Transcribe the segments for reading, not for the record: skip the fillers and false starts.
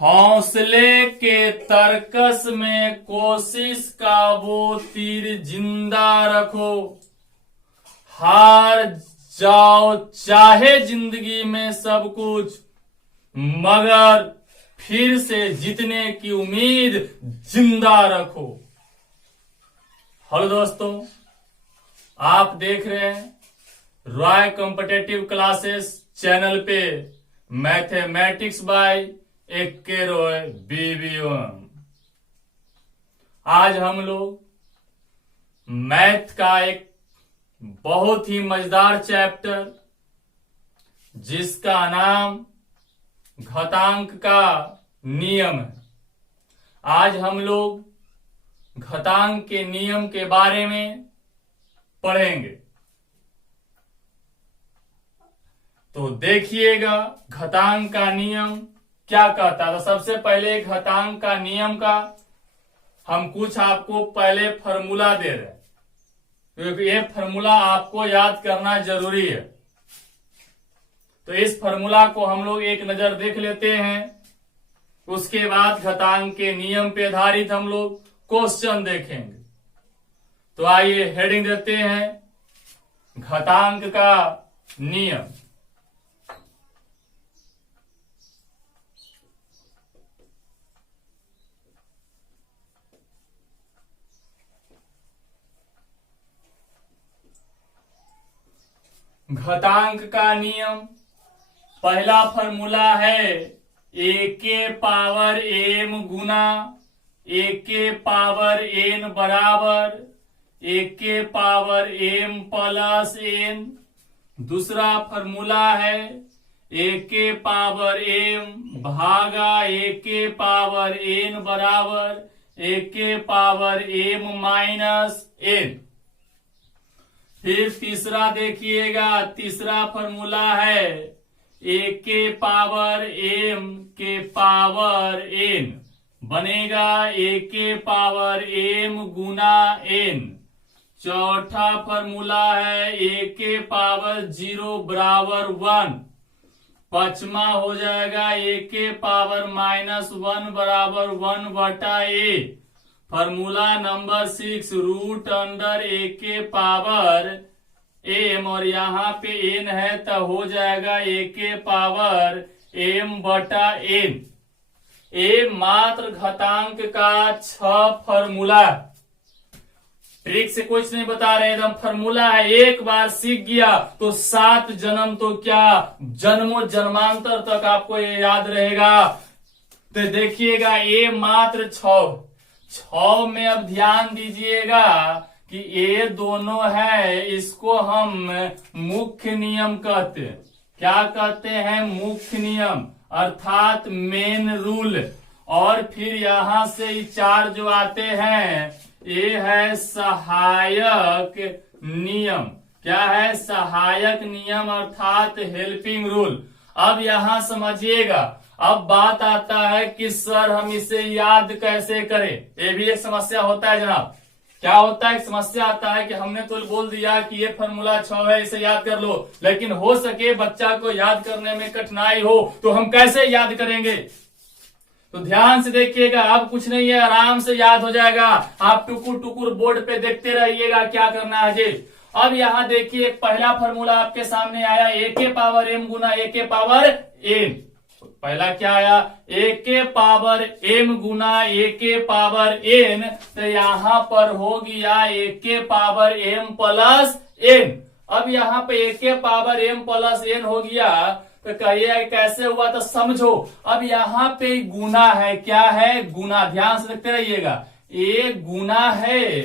हौसले के तरकस में कोशिश का वो तीर जिंदा रखो। हार जाओ चाहे जिंदगी में सब कुछ, मगर फिर से जीतने की उम्मीद जिंदा रखो। हेलो दोस्तों, आप देख रहे हैं रॉय कॉम्पिटिटिव क्लासेस चैनल पे mathematics bye AK Roy BB1। आज हम लोग मैथ का एक बहुत ही मजेदार चैप्टर जिसका नाम घातांक का नियम है। आज हम लोग घातांक के नियम के बारे में पढ़ेंगे। तो देखिएगा घातांक का नियम क्या कहता है। तो सबसे पहले घातांक का नियम का हम कुछ आपको पहले फॉर्मूला दे रहे हैं, क्योंकि ये फॉर्मूला आपको याद करना जरूरी है। तो इस फॉर्मूला को हम लोग एक नजर देख लेते हैं। उसके बाद घातांक के नियम पे आधारित हम लोग क्वेश्चन देखेंगे। तो आइए हेडिंग देते हैं घातांक का नियम। घातांक का नियम पहला फॉर्मूला है AK पावर m गुना AK पावर n बराबर AK power m plus n। दूसरा फॉर्मूला है AK पावर m भागा AK पावर n बराबर AK power m minus n। फिर तीसरा देखिएगा, तीसरा फॉर्मूला है AK पावर m के पावर n बनेगा AK पावर m गुना n। चौथा फॉर्मूला है AK पावर 0 बराबर 1। पांचवा हो जाएगा AK पावर -1 बराबर 1 बटा a। Formula number 6 root under AK power m और यहाँ पे n है तो हो जाएगा AK पावर m बटा n। ये मात्र घातांक का 6 फॉर्मूला। ट्रिक से कुछ नहीं बता रहे, एकदम फॉर्मूला है। एक बार सीख गया तो 7 जन्म तो क्या जन्मों जन्मांतर तक आपको ये याद रहेगा। तो देखिएगा ये मात्र 6 में अब ध्यान दीजिएगा कि ये दोनों है, इसको हम मुख्य नियम कहते हैं। क्या कहते हैं? मुख्य नियम अर्थात मेन रूल। और फिर यहां से 4 जो आते हैं ये है सहायक नियम। क्या है? सहायक नियम अर्थात हेल्पिंग रूल। अब यहां समझिएगा, अब बात आता है कि सर हम इसे याद कैसे करें। ये भी एक समस्या होता है जनाब। क्या होता है? समस्या आता है कि हमने तो बोल दिया कि ये फॉर्मूला 6 है, इसे याद कर लो, लेकिन हो सके बच्चा को याद करने में कठिनाई हो तो हम कैसे याद करेंगे। तो ध्यान से देखिएगा, अब कुछ नहीं है, आराम से याद हो जाएगा। आप टुकुर टुकुर बोर्ड पे देखते रहिएगा क्या करना है जी। अब यहाँ देखिए पहला फॉर्मूला आपके सामने आया AK पावर m गुना AK पावर n। पहला क्या आया? AK पावर m गुना AK पावर n। तो यहाँ पर हो गया AK power m plus n। अब यहाँ पे AK power m plus n हो गया तो कहिए कैसे हुआ, तो समझो। अब यहाँ पे गुना है। क्या है? गुना। ध्यान से देखते रहिएगा, ये गुना है।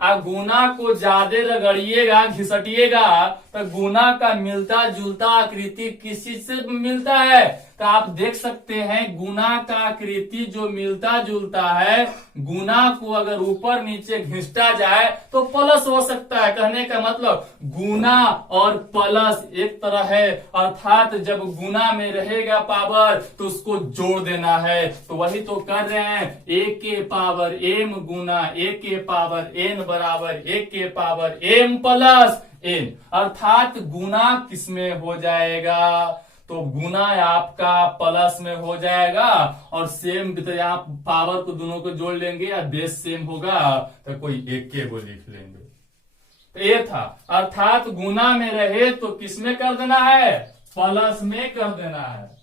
गुना को ज्यादा रगड़िएगा, घिसटिएगा तो गुना का मिलता जुलता आकृति किस चीज से मिलता है? तो आप देख सकते हैं गुना का आकृति जो मिलता जुलता है, गुना को अगर ऊपर नीचे घिसटा जाए तो प्लस हो सकता है। कहने का मतलब गुना और प्लस एक तरह है, अर्थात जब गुना में रहेगा पावर तो उसको जोड़ देना है। तो वही तो कर रहे हैं, AK पावर m गुना AK पावर n बराबर AK power m plus n, अर्थात गुना किसमें हो जाएगा? तो गुना आपका प्लस में हो जाएगा और सेम भी, तो यहाँ पावर को दोनों को जोड़ लेंगे या बेस सेम होगा तो कोई एक के वो लिख लेंगे। तो ये था, अर्थात गुना में रहे तो किसमें कर देना है, प्लस में कर देना है।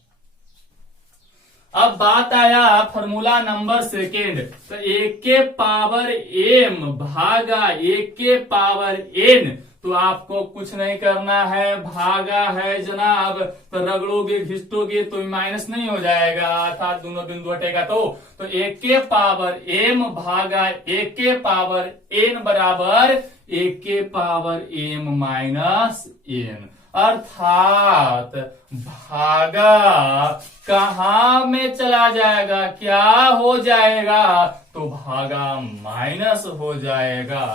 अब बात आया फॉर्मूला नंबर सेकेंड, तो एक के पावर m भागा एक के पावर n, तो आपको कुछ नहीं करना है, भागा है जनाब, तो रगड़ोगे घिसटोगे तो माइनस नहीं हो जाएगा, अर्थात दोनों बिंदु हटेगा। तो एक के पावर m भागा एक के पावर n बराबर एक के पावर m माइनस n, अर्थात भागा कहां में चला जाएगा, क्या हो जाएगा, तो भागा माइनस हो जाएगा।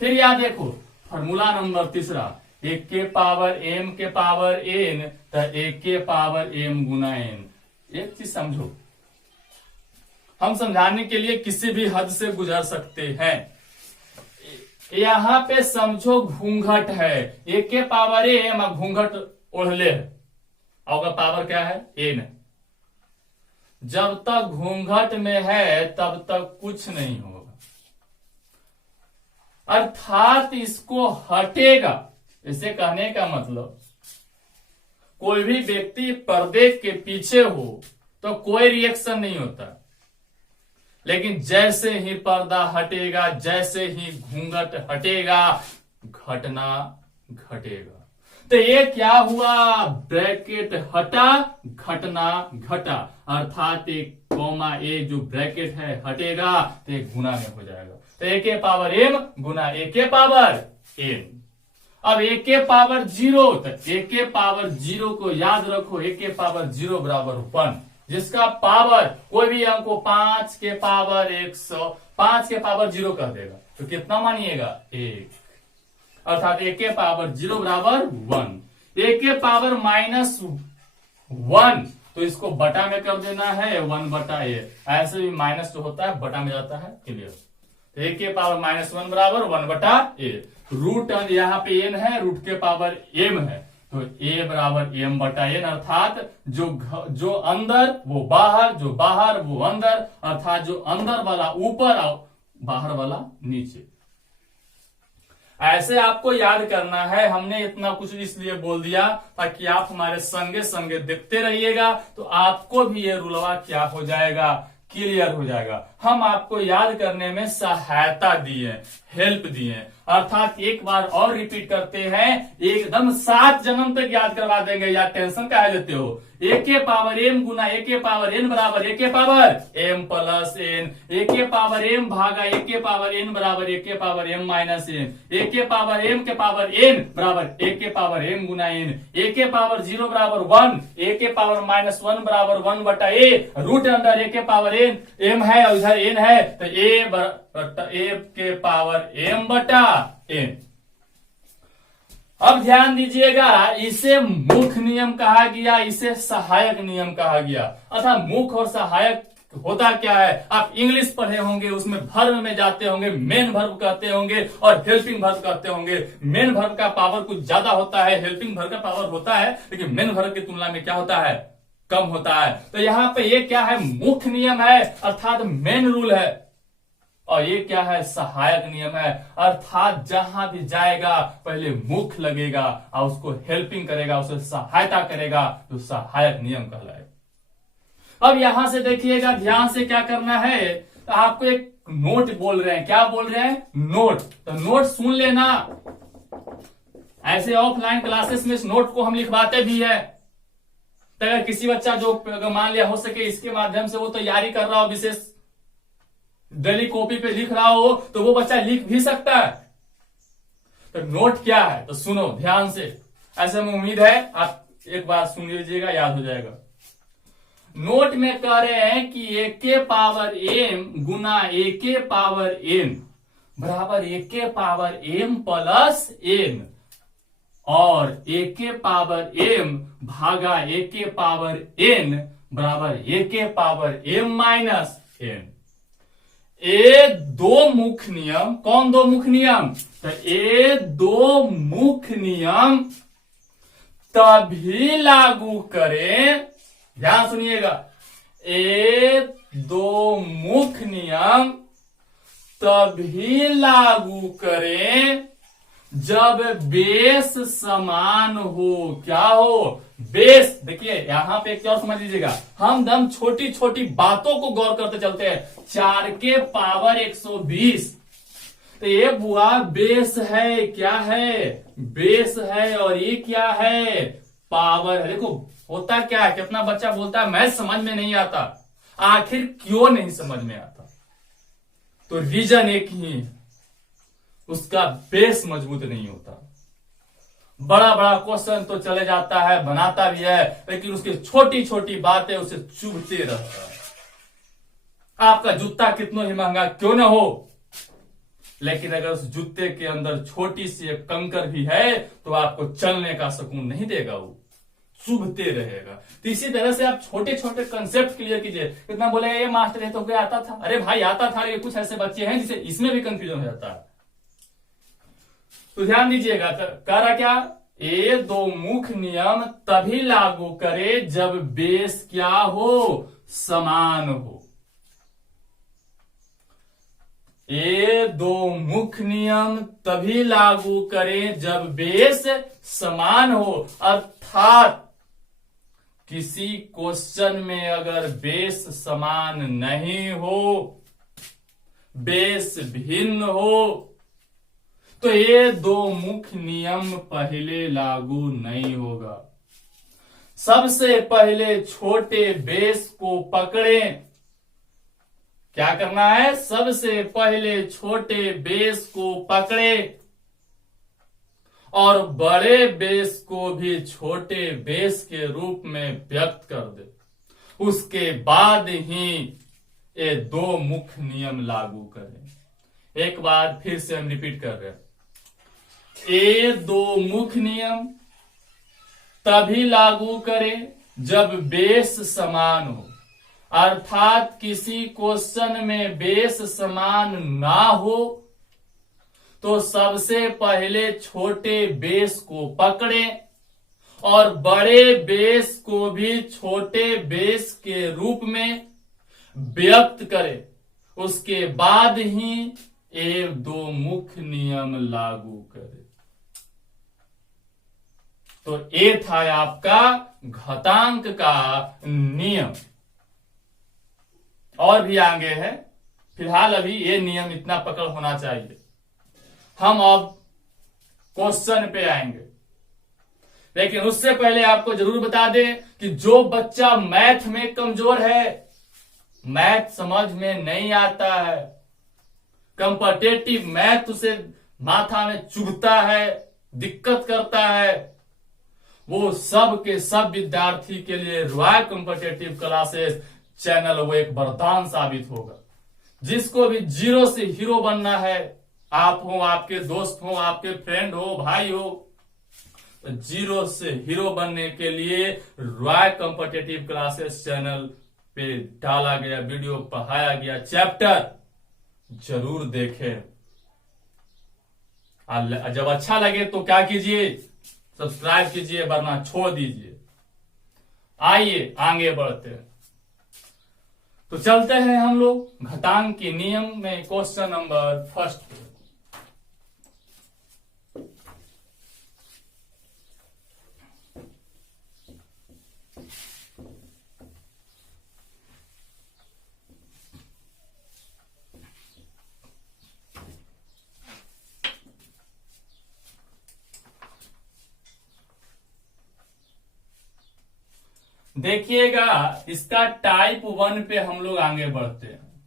फिर यहां देखो फॉर्मूला नंबर तीसरा, एक के पावर m के पावर n, तो एक के पावर m गुना n। एक चीज समझो, हम समझाने के लिए किसी भी हद से गुजर सकते हैं। यहां पे समझो घूंघट है, एक के पावर m घूंघट ओढ़ले है, और पावर क्या है, n। जब तक घूंघट में है तब तक कुछ नहीं होगा, अर्थात इसको हटेगा। इसे कहने का मतलब, कोई भी व्यक्ति पर्दे के पीछे हो तो कोई रिएक्शन नहीं होता, लेकिन जैसे ही पर्दा हटेगा, जैसे ही घूंघट हटेगा, घटना घटेगा। तो ये क्या हुआ, ब्रैकेट हटा, घटना घटा, अर्थात एक कॉमा ए जो ब्रैकेट है हटेगा तो एक गुना में हो जाएगा। तो एक के पावर m गुना एक के पावर n। अब एक के पावर 0, तो एक के पावर 0 को याद रखो, एक के पावर 0 बराबर 1, जिसका पावर कोई भी अंक को 5 के पावर 100, 5 के पावर 0 कर देगा, तो कितना मानिएगा, 1, अर्थात एक के पावर 0 बराबर 1। एक के पावर माइनस 1, तो इसको बटा में कर देना है, 1 बटा a, ऐसे भी माइनस जो होता है बटा में जाता है, क्लियर। तो एक के पावर -1 बराबर 1 बटा a, रूट यहाँ पे n है, रूट के पावर m है, तो a बराबर m बटा n, अर्थात जो अंदर वो बाहर, जो बाहर वो अंदर, अर्थात जो अंदर वाला ऊपर और बाहर वाला नीचे। ऐसे आपको याद करना है। हमने इतना कुछ इसलिए बोल दिया ताकि आप हमारे संगे संगे देखते रहिएगा, तो आपको भी ये रूलवा क्या हो जाएगा, क्लियर हो जाएगा। हम आपको याद करने में सहायता दिए, हेल्प दिए, अर्थात एक बार और रिपीट करते हैं, एकदम 7 जन्म तक याद करवा देंगे, या टेंशन काहे लेते हो। एक के पावर m गुना एक के पावर n बराबर एक के पावर m प्लस n, एक के पावर m भागा एक के पावर n बराबर एक के पावर m माइनस n, एक के पावर m के पावर n बराबर एक के पावर m गुना n, एक के पावर 0 बराबर 1, एक के पावर -1 बराबर 1 बटा a, रूट अंदर एक के पावर n, m है और इधर n है, तो a के पावर m बटा n। अब ध्यान दीजिएगा, इसे मुख्य नियम कहा गया, इसे सहायक नियम कहा गया। अर्थात मुख्य और सहायक होता क्या है, आप इंग्लिश पढ़े होंगे, उसमें वर्ब में जाते होंगे, मेन वर्ब कहते होंगे और हेल्पिंग वर्ब कहते होंगे। मेन वर्ब का पावर कुछ ज्यादा होता है, हेल्पिंग वर्ब का पावर होता है, लेकिन मेन वर्ब की तुलना में क्या होता है, कम होता है। तो यहाँ पे ये क्या है, मुख्य नियम है, अर्थात मेन रूल है, और ये क्या है, सहायक नियम है, अर्थात जहां भी जाएगा पहले मुख्य लगेगा और उसको हेल्पिंग करेगा, उसे सहायता करेगा, तो सहायक नियम कहलाएगा। अब यहां से देखिएगा ध्यान से क्या करना है, तो आपको एक नोट बोल रहे हैं, क्या बोल रहे हैं, नोट। तो नोट सुन लेना, ऐसे ऑफलाइन क्लासेस में इस नोट को हम लिखवाते भी है। तो अगर किसी बच्चा जो मान लिया हो सके इसके माध्यम से वो तैयारी कर रहा हो, विशेष डेली कॉपी पे लिख रहा हो, तो वो बच्चा लिख भी सकता है। तो नोट क्या है, तो सुनो ध्यान से, ऐसे में उम्मीद है आप एक बार सुन लीजिएगा, याद हो जाएगा। नोट में कह रहे हैं कि एक के पावर m गुना एक के पावर n बराबर एक के पावर m प्लस n, और एक के पावर m भागा एक के पावर n बराबर एक के पावर m माइनस n। ये दो मुख्य नियम, कौन दो मुख्य नियम, तो ये दो मुख्य नियम तभी लागू करें, ध्यान सुनिएगा, ये दो मुख्य नियम तभी लागू करें जब बेस समान हो। क्या हो? बेस। देखिए यहां पे एक और समझ लीजिएगा, हम दम छोटी छोटी बातों को गौर करते चलते हैं। 4 के पावर 120, तो ये बुआ बेस है। क्या है? बेस है। और ये क्या है? पावर है। देखो होता क्या है कि अपना बच्चा बोलता है मैथ समझ में नहीं आता, आखिर क्यों नहीं समझ में आता? तो रीजन एक ही है, उसका बेस मजबूत नहीं होता। बड़ा बड़ा क्वेश्चन तो चले जाता है, बनाता भी है, लेकिन उसकी छोटी छोटी बातें उसे चुभते रहता है। आपका जूता कितना ही महंगा क्यों ना हो, लेकिन अगर उस जूते के अंदर छोटी सी एक कंकर भी है तो आपको चलने का सुकून नहीं देगा, वो चुभते रहेगा। तो इसी तरह से आप छोटे छोटे कंसेप्ट क्लियर कीजिए। कितना बोले ये मास्टर ये तो क्या आता था? अरे भाई आता था, ये कुछ ऐसे बच्चे हैं जिसे इसमें भी कंफ्यूजन हो जाता है। तो ध्यान दीजिएगा, कह रहा क्या? ये दो मुख्य नियम तभी लागू करे जब बेस क्या हो? समान हो। ये दो मुख्य नियम तभी लागू करें जब बेस समान हो। अर्थात किसी क्वेश्चन में अगर बेस समान नहीं हो, बेस भिन्न हो, तो ये दो मुख्य नियम पहले लागू नहीं होगा। सबसे पहले छोटे बेस को पकड़ें। क्या करना है? सबसे पहले छोटे बेस को पकड़े और बड़े बेस को भी छोटे बेस के रूप में व्यक्त कर दे। उसके बाद ही ये दो मुख्य नियम लागू करें। एक बार फिर से हम रिपीट कर रहे हैं, ये दो मुख्य नियम तभी लागू करें जब बेस समान हो। अर्थात किसी क्वेश्चन में बेस समान ना हो तो सबसे पहले छोटे बेस को पकड़ें और बड़े बेस को भी छोटे बेस के रूप में व्यक्त करें। उसके बाद ही ये दो मुख्य नियम लागू करें। तो ये था आपका घातांक का नियम। और भी आगे है, फिलहाल अभी ये नियम इतना पकड़ होना चाहिए। हम अब क्वेश्चन पे आएंगे, लेकिन उससे पहले आपको जरूर बता दें कि जो बच्चा मैथ में कमजोर है, मैथ समझ में नहीं आता है, कंपटीटिव मैथ उसे माथा में चुभता है, दिक्कत करता है, वो सब के सब विद्यार्थी के लिए रॉयल कॉम्पिटिटिव क्लासेस चैनल वो एक वरदान साबित होगा। जिसको भी जीरो से हीरो बनना है, आप हो, आपके दोस्त हो, आपके फ्रेंड हो, भाई हो, तो जीरो से हीरो बनने के लिए रॉयल कॉम्पिटिटिव क्लासेस चैनल पे डाला गया वीडियो, पढ़ाया गया चैप्टर जरूर देखें। जब अच्छा लगे तो क्या कीजिए? सब्सक्राइब कीजिए, वरना छोड़ दीजिए। आइए आगे बढ़ते हैं। तो चलते हैं हम लोग घातांक के नियम में क्वेश्चन नंबर फर्स्ट पे। देखिएगा, इसका टाइप 1 पे हम लोग आगे बढ़ते हैं।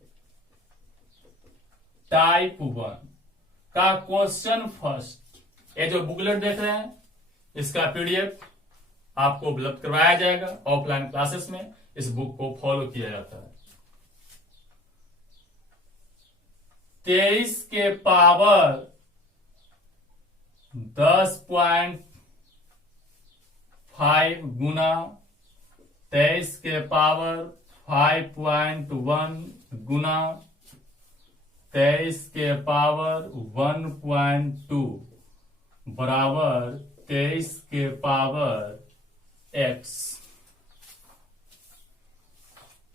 टाइप 1 का क्वेश्चन फर्स्ट, ये जो बुकलेट देख रहे हैं इसका पीडीएफ आपको उपलब्ध करवाया जाएगा। ऑफलाइन क्लासेस में इस बुक को फॉलो किया जाता है। 23 के पावर 10.5 गुना 23 के पावर 5.1 गुना 23 के पावर 1.2 बराबर 23 के पावर एक्स।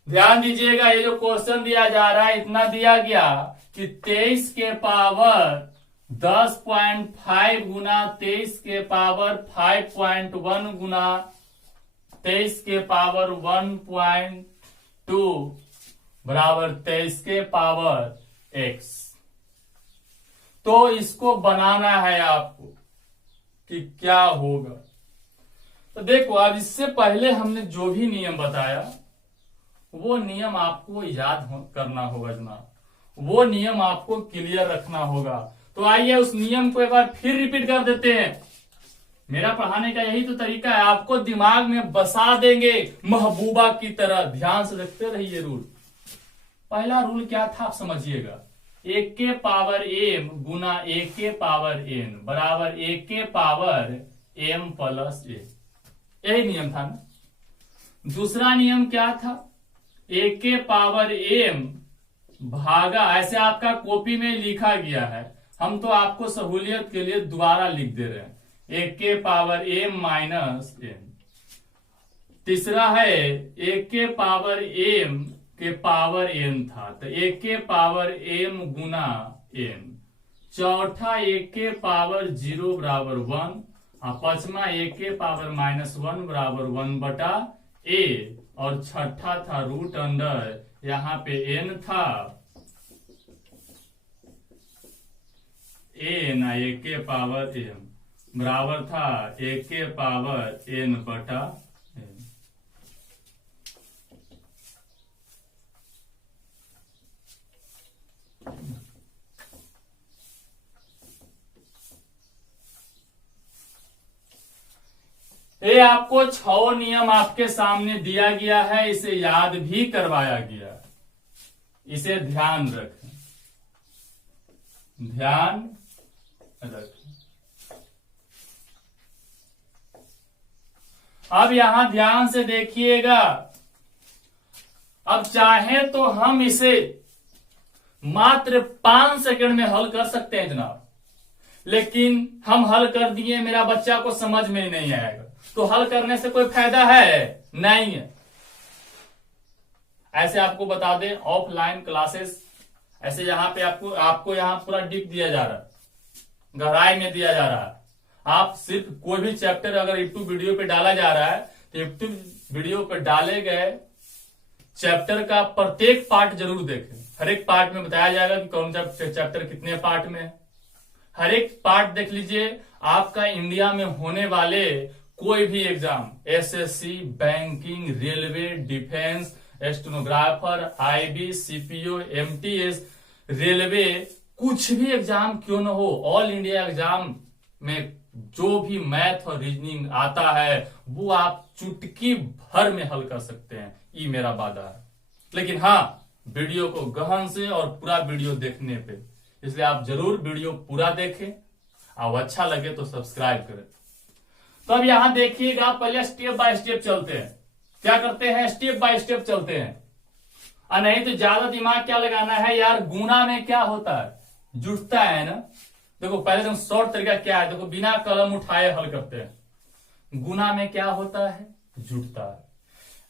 ध्यान दीजिएगा, ये जो क्वेश्चन दिया जा रहा है इतना दिया गया कि 23 के पावर 10.5 गुना 23 के पावर 5.1 गुना 23 के पावर 1.2 बराबर 23 के पावर एक्स। तो इसको बनाना है आपको कि क्या होगा। तो देखो, अब इससे पहले हमने जो भी नियम बताया वो नियम आपको याद करना होगा जनाब, वो नियम आपको क्लियर रखना होगा। तो आइए उस नियम को एक बार फिर रिपीट कर देते हैं। मेरा पढ़ाने का यही तो तरीका है, आपको दिमाग में बसा देंगे महबूबा की तरह। ध्यान से देखते रहिए रूल। पहला रूल क्या था आप समझिएगा, एक के पावर एम गुना एक के पावर एन बराबर एक के पावर एम प्लस ए। यही नियम था ना। दूसरा नियम क्या था, एक के पावर एम भागा, ऐसे आपका कॉपी में लिखा गया है, हम तो आपको सहूलियत के लिए दोबारा लिख दे रहे हैं, एक के पावर एम माइनस एन। तीसरा है एक के पावर एम के पावर एन था, तो एक के पावर एम गुना एन। चौथा एक के पावर 0 बराबर 1 और पांचवा एक के पावर -1 बराबर 1 बटा ए। और छठा था रूट अंडर, यहां पे एन था एन, एक के पावर एम बराबर था एक के पावर एन बटा एन। ये आपको 6 नियम आपके सामने दिया गया है, इसे याद भी करवाया गया, इसे ध्यान रखें, ध्यान रखें। अब यहां ध्यान से देखिएगा, अब चाहे तो हम इसे मात्र 5 सेकंड में हल कर सकते हैं जनाब, लेकिन हम हल कर दिए, मेरा बच्चा को समझ में नहीं आएगा, तो हल करने से कोई फायदा है नहीं है। ऐसे आपको बता दें, ऑफलाइन क्लासेस ऐसे यहां पे आपको यहां पूरा डीप दिया जा रहा है, गहराई में दिया जा रहा है। आप सिर्फ कोई भी चैप्टर अगर यूट्यूब वीडियो पे डाला जा रहा है तो यूट्यूब वीडियो पे डाले गए चैप्टर का प्रत्येक पार्ट जरूर देखें। हर एक पार्ट में बताया जाएगा कि कौन सा चैप्टर कितने पार्ट में है, हर एक पार्ट देख लीजिए। आपका इंडिया में होने वाले कोई भी exam, SSC, banking, railway, defence, stenographer, IB, CPO, MTS, railway, कुछ भी एग्जाम क्यों न हो, ऑल इंडिया एग्जाम में जो भी मैथ और रीजनिंग आता है वो आप चुटकी भर में हल कर सकते हैं, ये मेरा वादा है। लेकिन हाँ, वीडियो को गहन से और पूरा वीडियो देखने पे, इसलिए आप जरूर वीडियो पूरा देखें और अच्छा लगे तो सब्सक्राइब करें। तो अब यहां देखिएगा, पहले स्टेप बाय स्टेप चलते हैं। क्या करते हैं, स्टेप बाय स्टेप चलते हैं, और नहीं तो ज्यादा दिमाग क्या लगाना है यार। गुना में क्या होता है, जुटता है ना। देखो पहले तो शॉर्ट तरीका क्या है, देखो बिना कलम उठाए हल करते हैं। गुना में क्या होता है, जुटता है।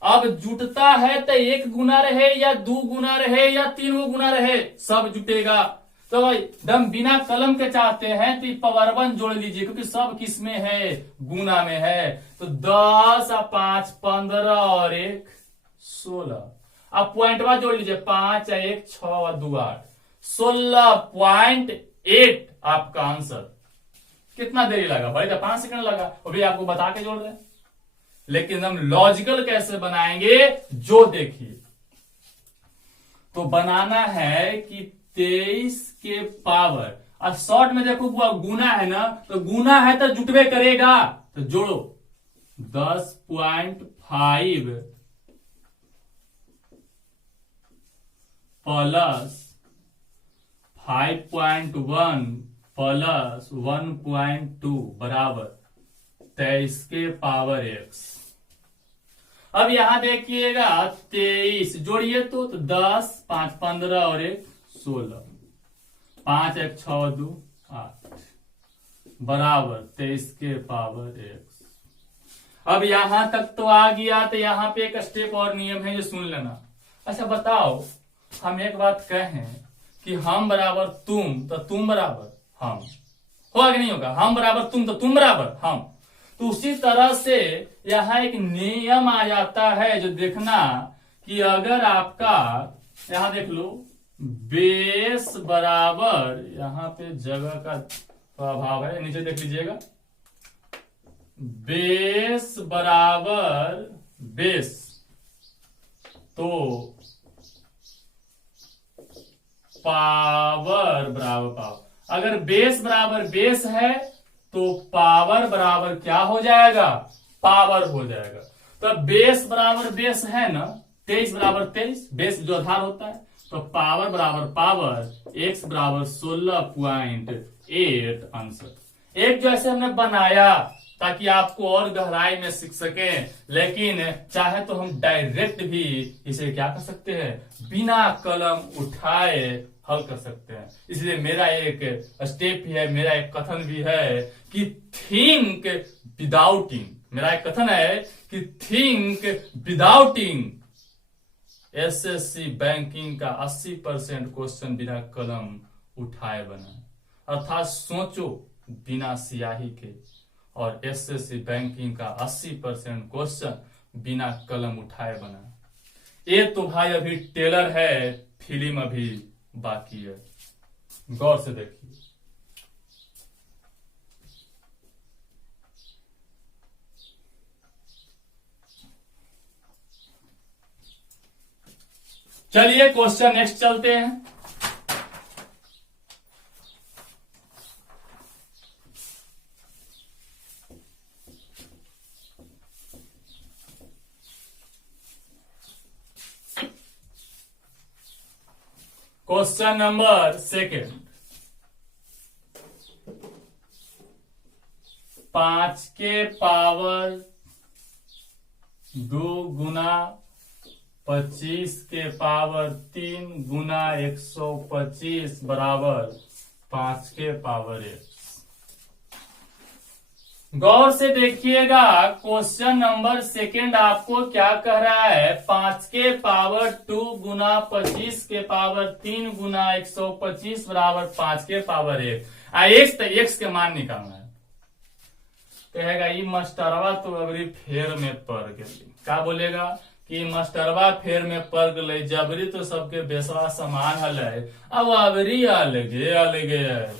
अब जुटता है तो 1 गुना रहे या 2 गुना रहे या 3 गुना रहे, सब जुटेगा। तो भाई दम बिना कलम के चाहते हैं तो पावर 1 जोड़ लीजिए, क्योंकि सब किस में है, गुना में है। तो 10 और 5 15 और 1 16। अब पॉइंटवा जोड़ लीजिए, 5 और 1 6 और 2 8, 16.8 आपका आंसर। कितना देरी लगा भाई, 5 सेकंड लगा, वो भी आपको बता के जोड़ रहे हैं। लेकिन हम लॉजिकल कैसे बनाएंगे, जो देखिए। तो बनाना है कि 23 के पावर, अब शॉर्ट में देखो गुना है ना, तो गुना है तो जुटवे करेगा, तो जोड़ो 10.5 प्लस 5.1 प्लस 1.2 बराबर 23 के पावर x। अब यहां देखिएगा 23 जोड़िए तो 10 5 15 और 1 16, 5 1 6 2 8 बराबर 23 के पावर x। अब यहां तक तो आ गया, तो यहां पे एक स्टेप और नियम है जो सुन लेना। अच्छा बताओ, हम एक बात कहें कि हम बराबर तुम तो तुम बराबर हम, होगा कि नहीं होगा? हम बराबर तुम तो तुम बराबर हम। तो उसी तरह से यहां एक नियम आ जाता है जो देखना कि अगर आपका, यहां देख लो, बेस बराबर, यहां पे जगह का अभाव है, नीचे देख लीजिएगा, बेस बराबर बेस, तो पावर बराबर पावर। अगर बेस बराबर बेस है तो पावर बराबर क्या हो जाएगा? पावर हो जाएगा। तो बेस बराबर बेस है ना, 23 बराबर 23, बेस जो आधार होता है, तो पावर बराबर पावर, x बराबर 16.8 आंसर। एक जो ऐसे हमने बनाया ताकि आपको और गहराई में सीख सके, लेकिन चाहे तो हम डायरेक्ट भी इसे क्या कर सकते हैं, बिना कलम उठाए हल कर सकते हैं। इसलिए मेरा एक स्टेप भी है, मेरा एक कथन भी है कि थिंक विदाउटिंग, मेरा एक कथन है कि थिंक विदाउटिंग। एसएससी बैंकिंग का 80% क्वेश्चन बिना कलम उठाए बना, अर्थात सोचो बिना स्याही के, और एसएससी बैंकिंग का 80% क्वेश्चन बिना कलम उठाए बना। ये तो भाई अभी टेलर है, फिल्म अभी बाकी है। गौर से देखिए, चलिए क्वेश्चन नेक्स्ट चलते हैं। क्वेश्चन नंबर सेकेंड, 5 के पावर 2 गुना 25 के पावर 3 गुना 125 बराबर 5 के पावर 1। गौर से देखिएगा, क्वेश्चन नंबर सेकेंड आपको क्या कह रहा है? 5 के पावर 2 गुना 25 के पावर 3 गुना 125 बराबर 5 के पावर 1। एक्स के मान निकालना है। कहेगा ये मास्टरवा तो अबरी फेर में पड़ गई। क्या बोलेगा कि मास्टरवा फेर में पड़ गई, जबरी तो सबके बेसवा समान हल है, अब अबरी अलगे अलगे है।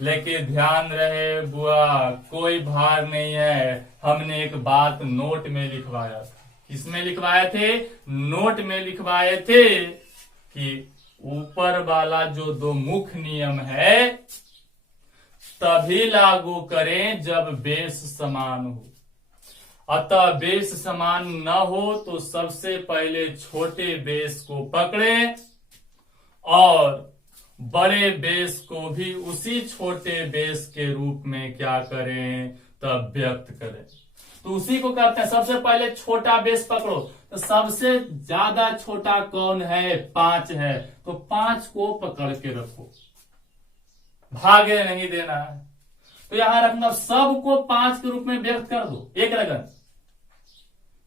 लेकिन ध्यान रहे बुआ, कोई भार नहीं है। हमने एक बात नोट में लिखवाया था। किसमें लिखवाए थे? नोट में लिखवाए थे कि ऊपर वाला जो 2 मुख्य नियम है तभी लागू करें जब बेस समान हो। अतः बेस समान न हो तो सबसे पहले छोटे बेस को पकड़े और बड़े बेस को भी उसी छोटे बेस के रूप में क्या करें? तब व्यक्त करें। तो उसी को कहते हैं, सबसे पहले छोटा बेस पकड़ो। तो सबसे ज्यादा छोटा कौन है? 5 है। तो 5 को पकड़ के रखो, भागे नहीं देना है। तो यहां रखना, सबको 5 के रूप में व्यक्त कर दो, एक रगन।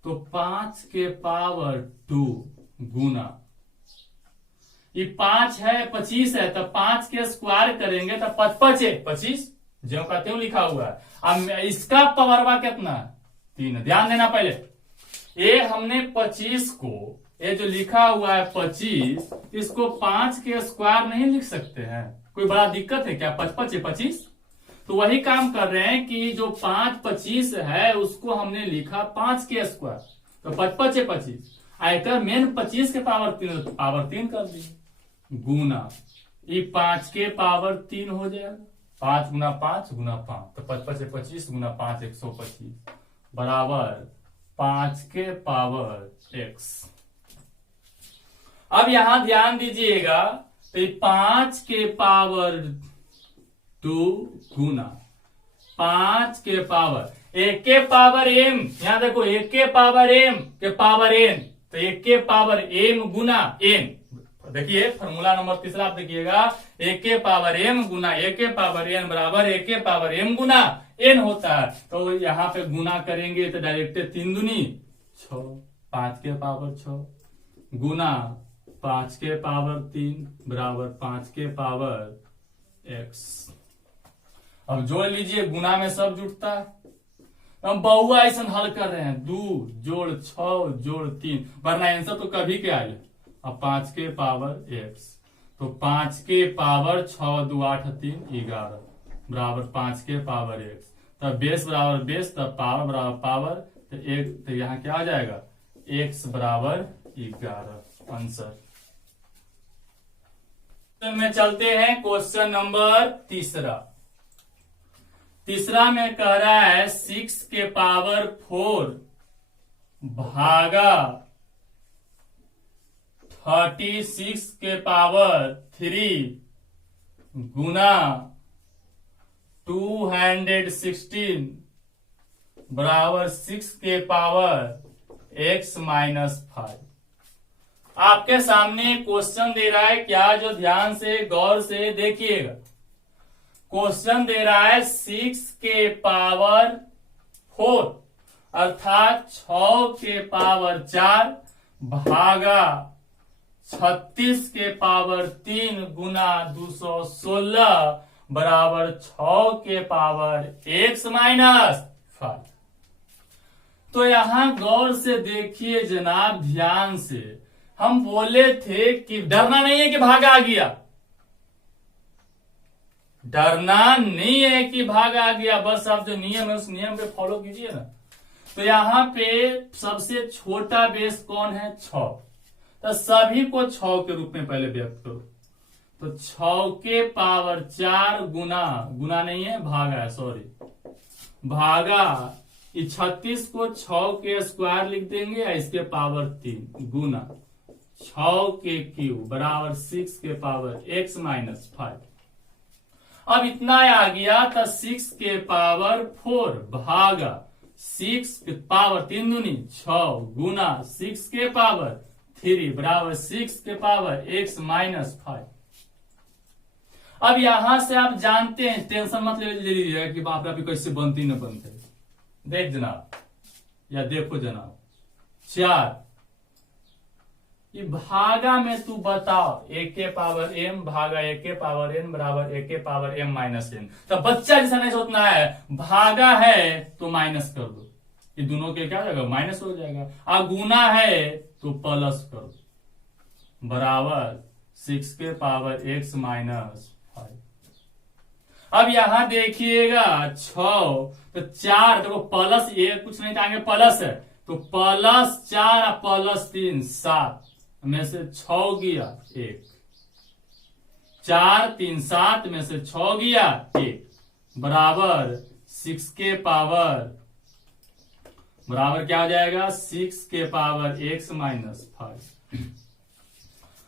तो 5 के पावर 2 गुना, ये 5 है 25 है, तो 5 के स्क्वायर करेंगे तो 5 है 25, जो का त्यों लिखा हुआ है। अब इसका पावरवा कितना? 3। ध्यान देना, पहले ये हमने 25 को, ये जो लिखा हुआ है 25, इसको 5 के स्क्वायर नहीं लिख सकते हैं? कोई बड़ा दिक्कत है क्या? 5 है 25। तो वही काम कर रहे हैं कि जो 5 25 है उसको हमने लिखा 5 के स्क्वायर, तो 5 है 25। आयकर मेन 25 के पावर 3 कर दिए, गुना ये 5 के पावर 3 हो जाएगा। 5 गुना 5 गुना 5, तो 5 है 25 गुना 5 125 बराबर 5 के पावर x। अब यहां ध्यान दीजिएगा, तो 5 के पावर 2 गुना 5 के पावर 1 के पावर m, यहां देखो 1 के पावर m के पावर n, तो 1 के पावर m गुना n, देखिए फॉर्मूला नंबर तीसरा आप देखिएगा, ए के पावर एम गुना ए के पावर एन बराबर ए के पावर एम गुना एन होता है। तो यहाँ पे गुना करेंगे तो डायरेक्ट 3 दूनी 6, 5 के पावर 6 गुना 5 के पावर 3 बराबर 5 के पावर x। अब जोड़ लीजिए, गुना में सब जुटता है। हम बहुआ ऐसा हल कर रहे हैं, 2 जोड़ 6 जोड़ 3, वरना आंसर तो कभी के आए। अब 5 के पावर x, तो 5 के पावर 6 2 8 3 11 बराबर 5 के पावर x। तब बेस बराबर बेस, तब पावर बराबर पावर, तो एक तो यहाँ क्या आ जाएगा, x बराबर 11 आंसर। में चलते हैं क्वेश्चन नंबर तीसरा में कह रहा है 6 के पावर 4 भागा 36 के पावर 3 गुना 216 बराबर 6 के पावर x माइनस 5। आपके सामने क्वेश्चन दे रहा है, क्या जो ध्यान से गौर से देखिएगा। क्वेश्चन दे रहा है 6 के पावर 4 अर्थात 6 के पावर 4 भागा 36 के पावर 3 गुना 216 बराबर 6 के पावर x माइनस 5। तो यहां गौर से देखिए जनाब, ध्यान से। हम बोले थे कि डरना नहीं है कि भाग आ गया, डरना नहीं है कि भाग आ गया, बस आप जो नियम है उस नियम पे फॉलो कीजिए ना। तो यहां पे सबसे छोटा बेस कौन है, 6। तो सभी को 6 के रूप में पहले व्यक्त करो। तो 6 के पावर 4 गुना नहीं है, भागा है, सॉरी, भागा 36 को 6 के स्क्वायर लिख देंगे, इसके पावर 3 गुना 6 के क्यूब बराबर 6 के पावर x माइनस 5। अब इतना आ गया तो 6 के पावर 4 भागा 6 के पावर 3 दूनी 6 गुना 6 के पावर 3 बराबर 6 के पावर x माइनस 5। अब यहां से आप जानते हैं, टेंशन मत ले लीजिएगा कि बाप रे कैसे बनती न बनते। देख जनाब, या देखो जनाब, 4 ये भागा में तू बताओ, a के पावर m भागा a के पावर n बराबर a के पावर m माइनस n। तो बच्चा जैसा नहीं सोचना है, भागा है तो माइनस कर दो, ये दोनों के क्या हो जाएगा, माइनस हो जाएगा। और गुना है तो प्लस कर दो बराबर 6 के पावर x माइनस 5। अब यहां देखिएगा 6 तो 4 देखो प्लस, ये कुछ नहीं था आगे प्लस है, तो प्लस 4 प्लस 3 7 में से 6 गया 1, 4 3 7 में से 6 गया 1 बराबर 6 के पावर बराबर क्या हो जाएगा, 6 के पावर x माइनस 5।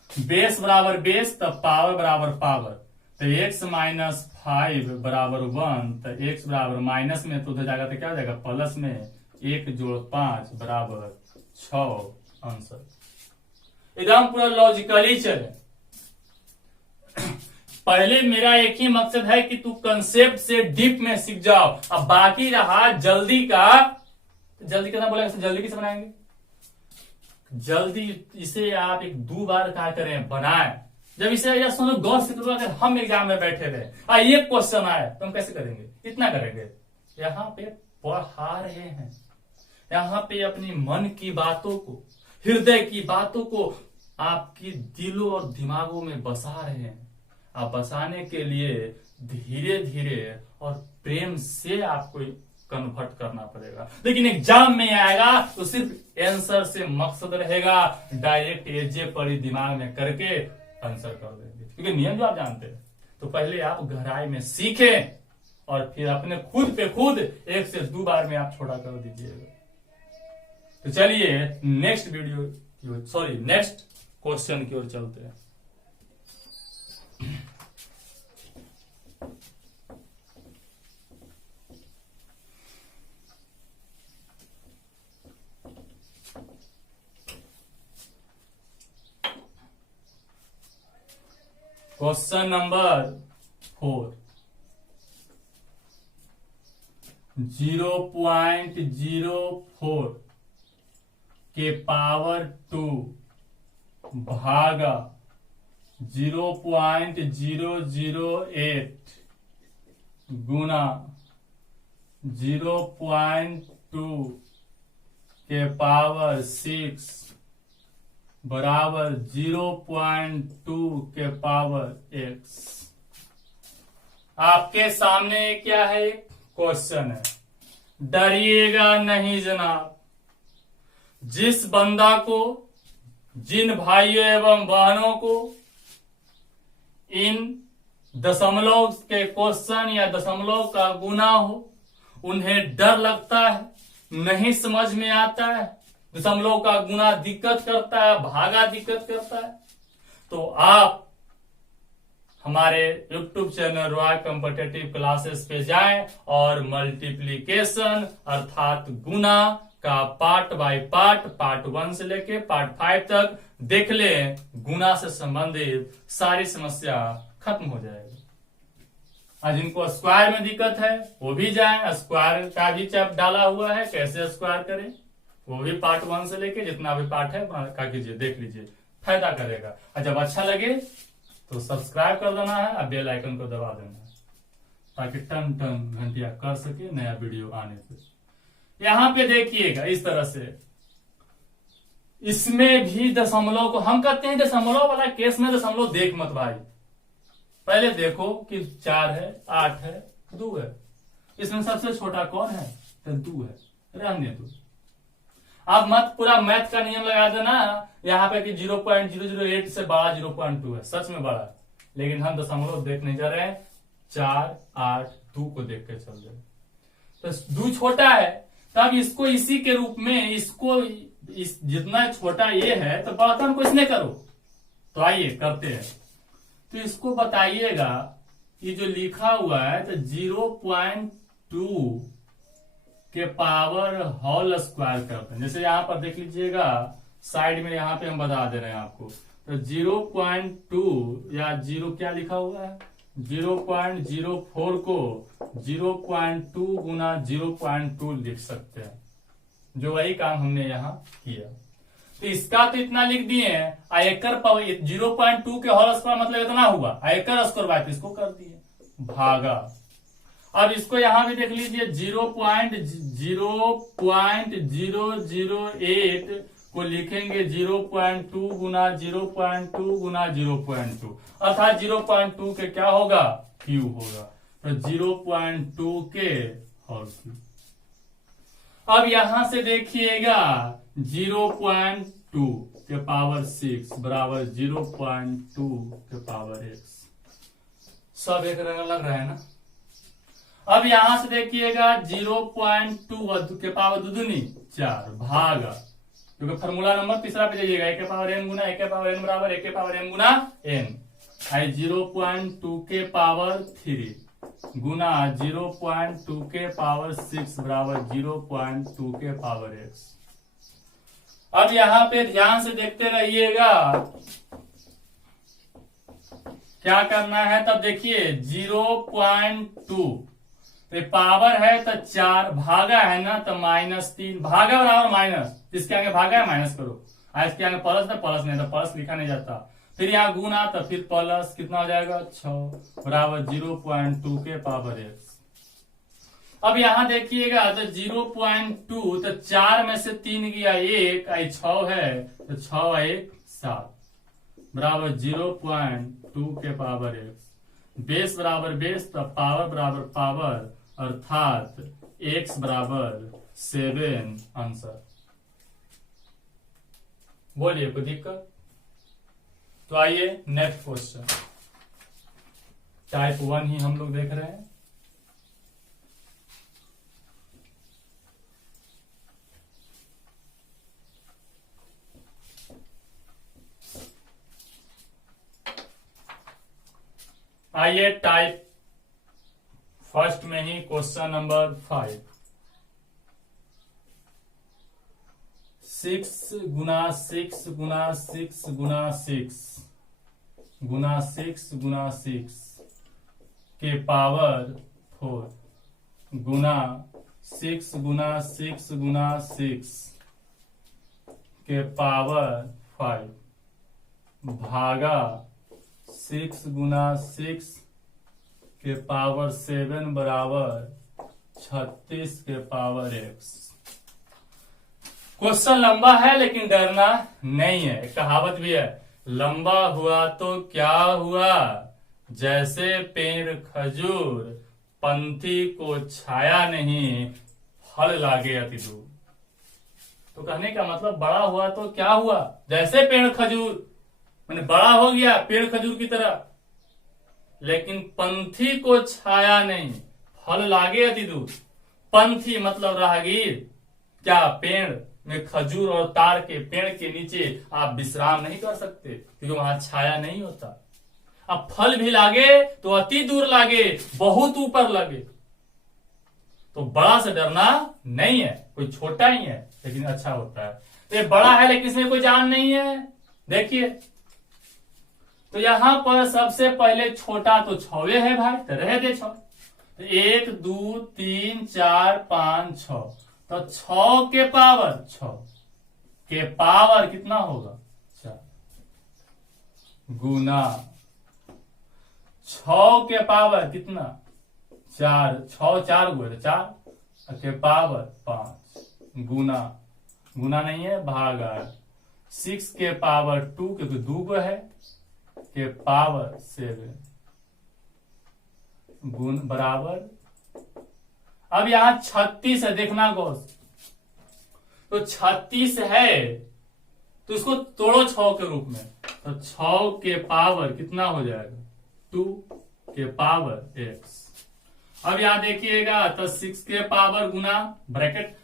बेस बराबर बेस, तब पावर बराबर पावर, तो x माइनस 5 बराबर 1, तो x बराबर माइनस में तो उधर जाएगा तो क्या हो जाएगा, प्लस में 1 जोड़ 5 बराबर 6 आंसर। एकदम पूरा लॉजिकली चले। पहले मेरा एक ही मकसद है कि तू कंसेप्ट से डीप में सीख जाओ। अब बाकी रहा जल्दी का, जल्दी करना बोला, जल्दी किसे बनाएंगे, जल्दी इसे आप 2 बार क्या करें, बनाए। जब इसे सुनो गौर से करो, अगर हम एग्जाम में बैठे रहे ये क्वेश्चन आए तो हम कैसे करेंगे, इतना करेंगे। यहाँ पे पढ़ा रहे हैं, यहाँ पे अपनी मन की बातों को, हृदय की बातों को आपकी दिलों और दिमागों में बसा रहे हैं। आप बसाने के लिए धीरे धीरे और प्रेम से आपको कन्वर्ट करना पड़ेगा। लेकिन एग्जाम में आएगा तो सिर्फ आंसर से मकसद रहेगा, डायरेक्ट एजे पर ही दिमाग में करके आंसर कर देंगे, क्योंकि नियम जो आप जानते हैं। तो पहले आप गहराई में सीखें और फिर अपने खुद पे खुद 1 से 2 बार में आप छोड़ा कर दीजिएगा। तो चलिए नेक्स्ट नेक्स्ट क्वेश्चन की ओर चलते हैं। क्वेश्चन नंबर 4, 0.04 के पावर 2 भागा 0.008 गुना 0.2 के पावर 6 बराबर 0.2 के पावर x। आपके सामने क्या है, क्वेश्चन है। डरिएगा नहीं जनाब। जिस बंदा को, जिन भाइयों एवं बहनों को इन दशमलव के क्वेश्चन या दशमलव का गुना हो, उन्हें डर लगता है, नहीं समझ में आता है, दशमलव का गुना दिक्कत करता है, भागा दिक्कत करता है, तो आप हमारे YouTube channel Roy competitive classes पे जाएं और मल्टीप्लीकेशन अर्थात गुना का पार्ट बाय पार्ट 1 से लेके पार्ट 5 तक देख ले। गुना से संबंधित सारी समस्या खत्म हो जाएगी। आज जिनको स्क्वायर में दिक्कत है वो भी जाएं, स्क्वायर का भी चैप्टर डाला हुआ है, कैसे स्क्वायर करें, वो भी पार्ट 1 से लेके जितना भी पार्ट है का कीजिए, देख लीजिए, फायदा करेगा। और जब अच्छा लगे तो सब्सक्राइब कर देना है और बेल आइकन को दबा देना है, ताकि टन टन घंटिया कर सके नया वीडियो आने से। यहां पे देखिएगा इस तरह से, इसमें भी दशमलव को हम कहते हैं, दशमलव वाला केस में दशमलव देख मत भाई, पहले देखो कि 4 है, 8 है, 2 है, इसमें सबसे छोटा कौन है, तो 2 है, रहने दो। अब मत पूरा मैथ का नियम लगा देना यहाँ पे कि 0.008 से बड़ा 0.2 है, सच में बड़ा है, लेकिन हम दशमलव देख नहीं जा रहे हैं, 4, 8, 2 को देख के चल रहे हैं। तो 2 छोटा है, तब इसको इसी के रूप में, इसको जितना छोटा ये है तो बर्तन को इसने करो। तो आइए करते हैं। तो इसको बताइएगा, ये जो लिखा हुआ है तो 0.2 के पावर होल स्क्वायर करते हैं। जैसे यहां पर देख लीजिएगा साइड में, यहां पे हम बता दे रहे हैं आपको, तो 0.2 या 0 क्या लिखा हुआ है, 0.04 को 0.2 गुना 0.2 लिख सकते हैं, जो वही काम हमने यहाँ किया। तो इसका तो इतना लिख दिए हैं, आयकर 0.2 के होल स्क्वायर मतलब इतना हुआ, आयकर स्क्वायर बात इसको कर दिए भागा। अब इसको यहां भी देख लीजिए, 0.008 को लिखेंगे 0.2 गुना 0.2 गुना 0.2, अर्थात 0.2 के क्या होगा, क्यूब होगा, तो 0.2 के होल क्यूब। अब यहां से देखिएगा 0.2 के पावर 6 बराबर 0.2 के पावर x, सब एक रंग लग रहा है ना। अब यहां से देखिएगा 0.2 के पावर दुदुनी 4 भागा, क्योंकि फॉर्मूला नंबर तीसरा पे जाइएगा, a के पावर n गुना a के पावर n बराबर a के पावर m गुना n, 0.2 के पावर 3 गुना 0.2 के पावर 6 बराबर 0.2 के पावर x। अब यहां पे ध्यान से देखते रहिएगा क्या करना है। तब देखिए 0.2 पे पावर है तो 4, भागा है ना तो -3, भागा बराबर माइनस, इसके आगे भागा है माइनस करो, आज के आगे प्लस है, प्लस नहीं तो प्लस लिखा नहीं जाता, फिर यहाँ गुना तो फिर प्लस, कितना हो जाएगा 6 बराबर 0.2 के पावर x। अब यहां देखिएगा तो 0.2 तो 4 में से 3 गया 1, आई 6 है तो 6 1 7 बराबर 0.2 के पावर x। बेस बराबर बेस तो पावर बराबर पावर, अर्थात x बराबर 7 आंसर। बोलिए कोई दिक्कत? तो आइए नेक्स्ट क्वेश्चन, टाइप 1 ही हम लोग देख रहे हैं। आइए टाइप फर्स्ट में ही क्वेश्चन नंबर 5, 6 गुना 6 गुना 6 गुना 6 गुना 6 के पावर 4 गुना 6 के पावर 5 भागा 6 के पावर 7 बराबर 36 के पावर x। क्वेश्चन लंबा है लेकिन डरना नहीं है। एक कहावत भी है, लंबा हुआ तो क्या हुआ, जैसे पेड़ खजूर, पंथी को छाया नहीं, फल लागे अति दूर। तो कहने का मतलब बड़ा हुआ तो क्या हुआ, जैसे पेड़ खजूर, मैंने बड़ा हो गया पेड़ खजूर की तरह, लेकिन पंथी को छाया नहीं, फल लागे अति दूर। पंथी मतलब राहगीर। क्या पेड़ में खजूर और तार के पेड़ के नीचे आप विश्राम नहीं कर सकते क्योंकि वहां छाया नहीं होता। अब फल भी लागे तो अति दूर लागे, बहुत ऊपर लगे। तो बड़ा से डरना नहीं है, कोई छोटा ही है लेकिन अच्छा होता है। तो ये बड़ा है लेकिन इसमें कोई जान नहीं है। देखिए तो यहां पर सबसे पहले छोटा तो 6 है भाई, तो रह दे 6। 1 2 3 4 5 6, तो 6 के पावर कितना होगा 4 गुना 6 के पावर कितना 4, 6 4 हुए तो 4 के पावर 5 गुना नहीं है भागा 6 के पावर 2 क्योंकि 2 है के पावर 7 गुण बराबर। अब यहां 36 है, देखना गौर। तो 36 है तो इसको तोड़ो 6 के रूप में, तो 6 के पावर कितना हो जाएगा 2 के पावर x। अब यहां देखिएगा तो 6 के पावर गुना ब्रैकेट,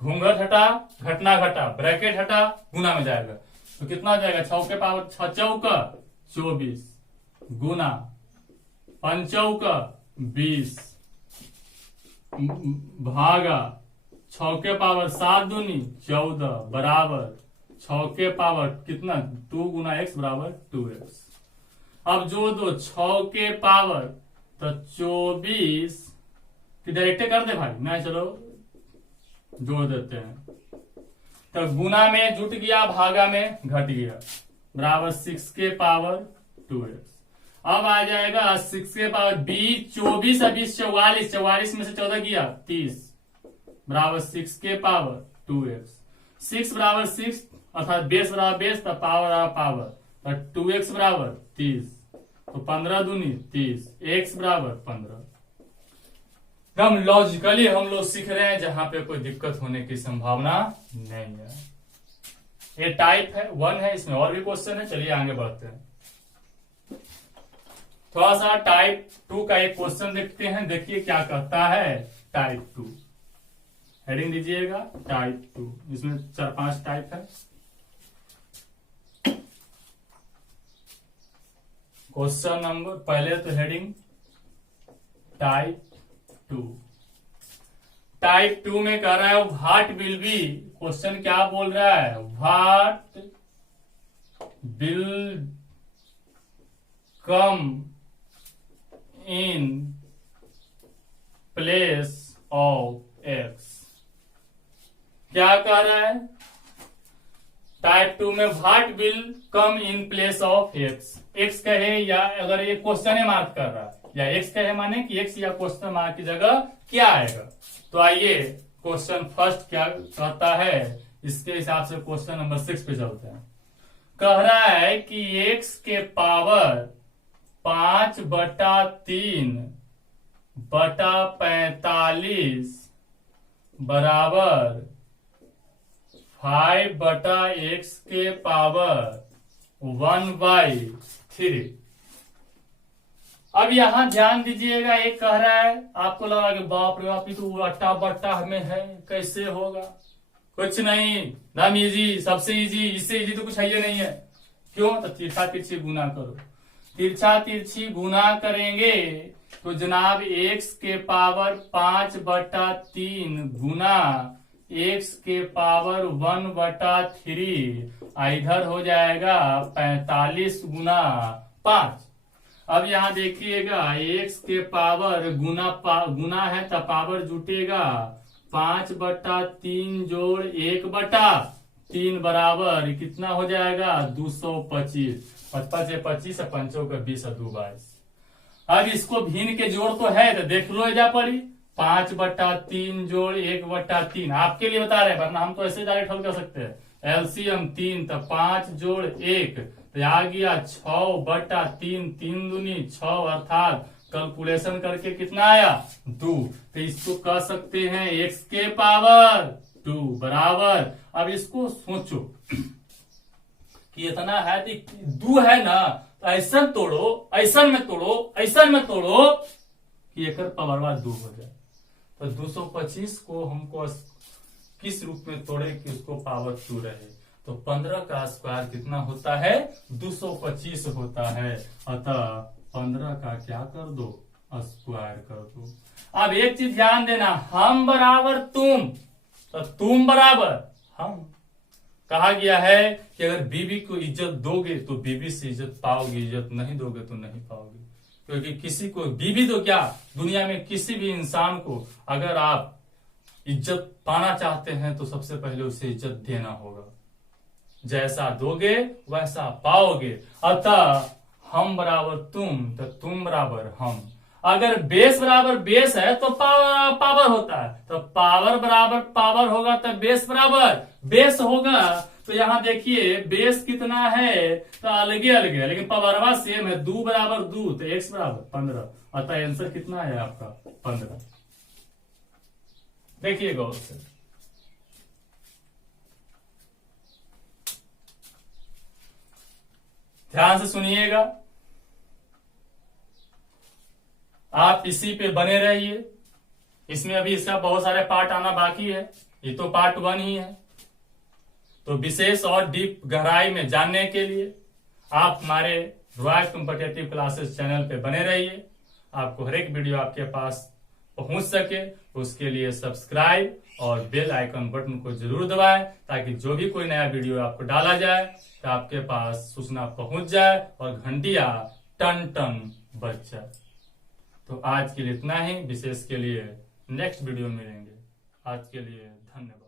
घूंघट हटा घटना घटा, ब्रैकेट हटा गुना में जाएगा, तो कितना हो जाएगा 6 के पावर 6 चौका 24 गुना 5 चौका 20 भागा 6 के पावर 7 दूनी 14 बराबर 6 के पावर कितना 2 गुना x बराबर 2x। अब जो दो 6 के पावर तो 24 की डायरेक्ट कर दे भाई, मैं चलो जोड़ देते हैं। तो गुना में जुट गया, भागा में घट गया, बराबर 6 के पावर 2x। अब आ जाएगा 6 के पावर 20, 24 है 20 44, 44 में से 14 गया 30 बराबर 6 के पावर 2x। 6 बराबर 6 अर्थात बेस बराबर बेस, तो पावर बराबर पावर, तो 2x बराबर 30, तो 15 दूनी 30, x बराबर 15। हम लॉजिकली हम लोग सीख रहे हैं जहां पे कोई दिक्कत होने की संभावना नहीं है। ये टाइप है 1 है, इसमें और भी क्वेश्चन है, चलिए आगे बढ़ते हैं। थोड़ा सा टाइप 2 का एक क्वेश्चन देखते हैं, देखिए क्या कहता है टाइप 2। हेडिंग दीजिएगा टाइप 2, इसमें 4-5 टाइप है। क्वेश्चन नंबर पहले तो हेडिंग टाइप 2। टाइप 2 में कह रहा है व्हाट विल बी, क्वेश्चन क्या बोल रहा है, what will come in place of x. क्या कह रहा है टाइप 2 में, what will come in place of x. X कहे या अगर ये क्वेश्चन मार्क कर रहा है या एक्स कहे माने कि एक्स या क्वेश्चन मार्क की जगह क्या आएगा। तो आइए क्वेश्चन फर्स्ट क्या कहता है, इसके हिसाब से क्वेश्चन नंबर 6 पे चलते हैं। कह रहा है कि x के पावर 5/3/45 बराबर 5/x के पावर 1/3। अब यहां ध्यान दीजिएगा, एक कह रहा है, आपको लगा कि बाप रे बाप ये तो अट्टा बट्टा हमें है, कैसे होगा। कुछ नहीं, नाम इजी, सबसे इजी, इससे इजी तो कुछ है नहीं है। क्यों, तो तिरछा तिरछी गुना करो। तिरछा तिरछी गुना करेंगे तो जनाब x के पावर 5/3 गुना x के पावर 1/3 इधर हो जाएगा 45 गुना 5। अब यहाँ देखिएगा x के पावर गुना है तो पावर जुटेगा 5/3 जोड़ 1/3 बराबर कितना हो जाएगा 225। 55 से 25 और 5 का 20 और 2 22। अब इसको भिन्न के जोड़ तो है तो देख लो जा पड़ी 5/3 जोड़ 1/3 आपके लिए बता रहे हैं, वरना हम तो ऐसे डायरेक्ट हल कर सकते हैं। एलसीएम 3 तो 5 जोड़ 1 तो आ गया 6/3, 3 दूनी 6 अर्थात कैलकुलेशन करके कितना आया 2। तो इसको कह सकते हैं x के पावर 2 बराबर। अब इसको सोचो कि इतना है 2 है ना, तो ऐसा तोड़ो, ऐसा में तोड़ो, ऐसा में तोड़ो कि एक पावर 2 हो जाए। तो 225 को हमको किस रूप में तोड़े कि उसको पावर 2 रहे। तो 15 का स्क्वायर कितना होता है 225 होता है। अतः 15 का क्या कर दो स्क्वायर कर दो। अब एक चीज ध्यान देना, हम बराबर तुम तो तुम बराबर हम। कहा गया है कि अगर बीबी को इज्जत दोगे तो बीबी से इज्जत पाओगे, इज्जत नहीं दोगे तो नहीं पाओगे। क्योंकि किसी को बीबी तो क्या दुनिया में किसी भी इंसान को अगर आप इज्जत पाना चाहते हैं तो सबसे पहले उसे इज्जत देना होगा। जैसा दोगे वैसा पाओगे। अतः हम बराबर तुम तो तुम बराबर हम। अगर बेस बराबर बेस है तो पावर होता है, तो पावर बराबर पावर होगा तो बेस बराबर बेस होगा। तो यहाँ देखिए बेस कितना है तो अलगे अलगे है, लेकिन पावरवा सेम है। 2 बराबर 2 तो x बराबर 15। अतः आंसर कितना है आपका 15। देखिएगा उससे ध्यान से सुनिएगा, आप इसी पे बने रहिए। इसमें अभी इसका बहुत सारे पार्ट आना बाकी है, ये तो पार्ट 1 ही है। तो विशेष और डीप गहराई में जानने के लिए आप हमारे रॉयल कॉम्पिटिटिव क्लासेस चैनल पे बने रहिए। आपको हर एक वीडियो आपके पास पहुंच सके उसके लिए सब्सक्राइब और बेल आइकन बटन को जरूर दबाएं, ताकि जो भी कोई नया वीडियो आपको डाला जाए तो आपके पास सूचना पहुंच जाए और घंटिया टन टन बज जाए। तो आज के लिए इतना ही, विशेष के लिए नेक्स्ट वीडियो मिलेंगे। आज के लिए धन्यवाद।